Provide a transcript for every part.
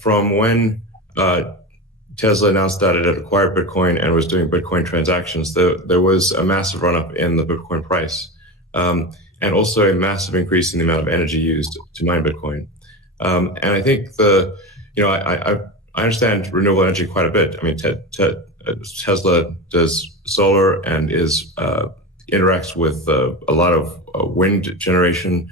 from when Tesla announced that it had acquired Bitcoin and was doing Bitcoin transactions, there was a massive run-up in the Bitcoin price, and also a massive increase in the amount of energy used to mine Bitcoin. And I think I understand renewable energy quite a bit. I mean, Tesla does solar and interacts with a lot of wind generation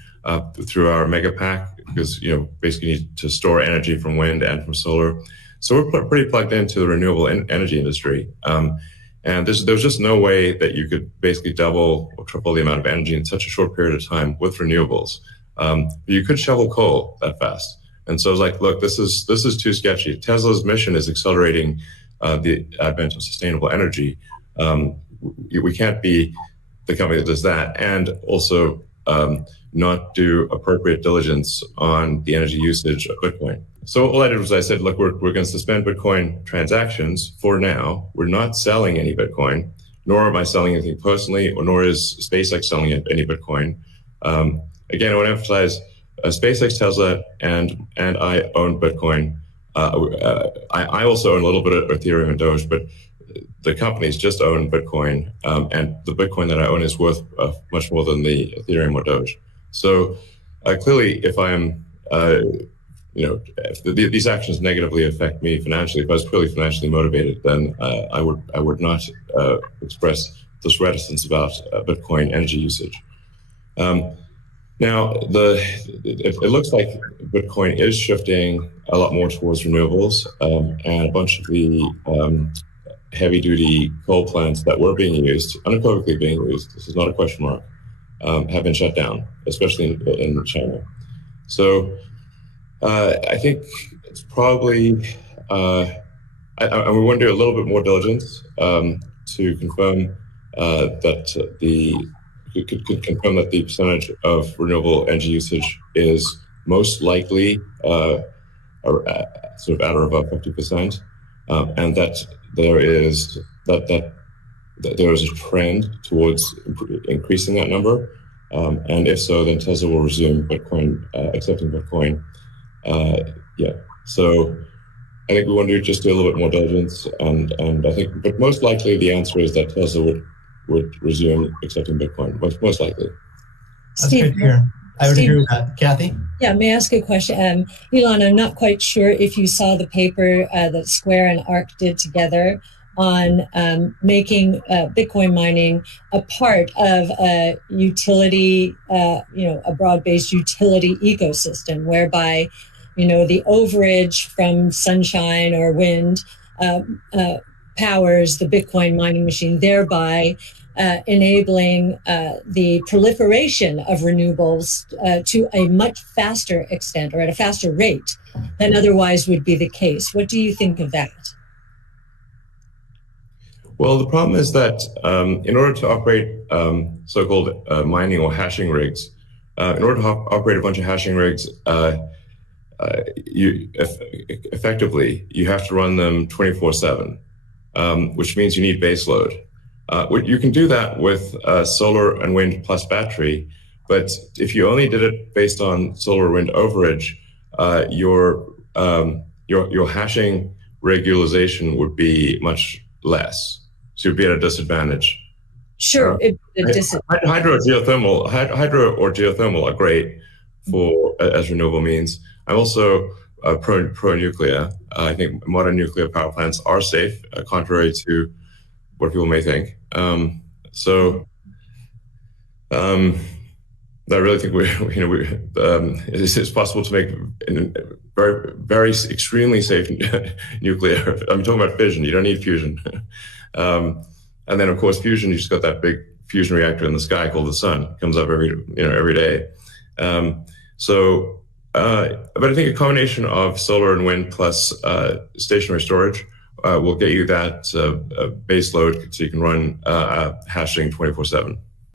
through our mega pack, because basically you need to store energy from wind and from solar. So we're pretty plugged into the renewable energy industry. And there's just no way that you could basically double or triple the amount of energy in such a short period of time with renewables. You could shovel coal that fast. And so I was like, look, this is too sketchy. Tesla's mission is accelerating the advent of sustainable energy. We can't be the company that does that and also not do appropriate diligence on the energy usage of Bitcoin. So all I did was I said, look, we're going to suspend Bitcoin transactions for now. We're not selling any Bitcoin, nor am I selling anything personally, nor is SpaceX selling any Bitcoin. Again, I want to emphasize SpaceX, Tesla, and I own Bitcoin. I also own a little bit of Ethereum and Doge, but the companies just own Bitcoin, and the Bitcoin that I own is worth much more than the Ethereum or Doge. So clearly, if I'm if these actions negatively affect me financially, if I was purely financially motivated, then I would not express this reticence about Bitcoin energy usage. Now, it looks like Bitcoin is shifting a lot more towards renewables, and a bunch of the heavy-duty coal plants that were being used, unequivocally being used, this is not a question mark, have been shut down, especially in China. So I think it's probably, and we want to do a little bit more diligence to confirm could confirm that the percentage of renewable energy usage is most likely sort of at or above 50%, and that there is a trend towards increasing that number, and if so, then Tesla will resume Bitcoin, accepting Bitcoin. So I think we want to just do a little bit more diligence, and I think, but most likely the answer is that Tesla would resume accepting Bitcoin, most likely. Steve, that's good to hear. I would agree with that. Kathy? Yeah, may I ask a question? Elon, I'm not quite sure if you saw the paper that Square and ARK did together on making Bitcoin mining a part of a utility, a broad-based utility ecosystem, whereby, the overage from sunshine or wind powers the Bitcoin mining machine, thereby enabling the proliferation of renewables to a much faster extent or at a faster rate than otherwise would be the case. What do you think of that? Well, the problem is that in order to operate so-called mining or hashing rigs, in order to operate a bunch of hashing rigs, effectively, you have to run them 24/7, which means you need base load. You can do that with solar and wind plus battery, but if you only did it based on solar or wind overage, your hashing rig utilization would be much less. So you'd be at a disadvantage. Sure, hydro or geothermal are great as renewable means. I'm also pro-nuclear. I think modern nuclear power plants are safe, contrary to what people may think. I really think it's possible to make very, very extremely safe nuclear. I'm talking about fission. You don't need fusion. And then, of course, fusion. You just got that big fusion reactor in the sky called the sun. It comes up every day. But I think a combination of solar and wind plus stationary storage will get you that base load, so you can run hashing 24/7.